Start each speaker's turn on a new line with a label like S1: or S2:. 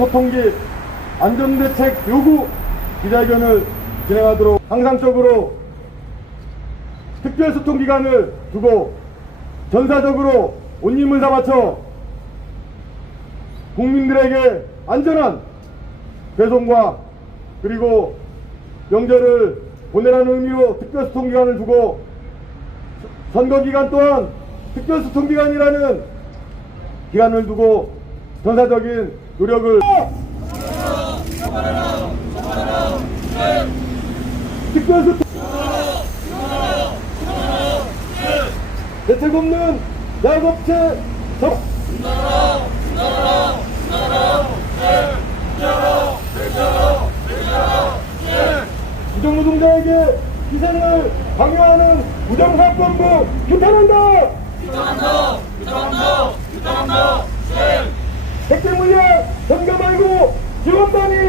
S1: 소통기 안전대책 요구 기자회견을 진행하도록 항상적으로 특별소통기관을 두고 전사적으로 온 힘을 다 바쳐 국민들에게 안전한 배송과 그리고 명절을 보내라는 의미로 특별소통기관을 두고 선거기간 또한 특별소통기관이라는 기간을 두고 전사적인 노력을 특별소통 대책 없는 야업체 적 부정노동자에게 희생을 강요하는 규탄한다! 규탄한다! 규탄한다! 핵대 물량 말고 지원단이!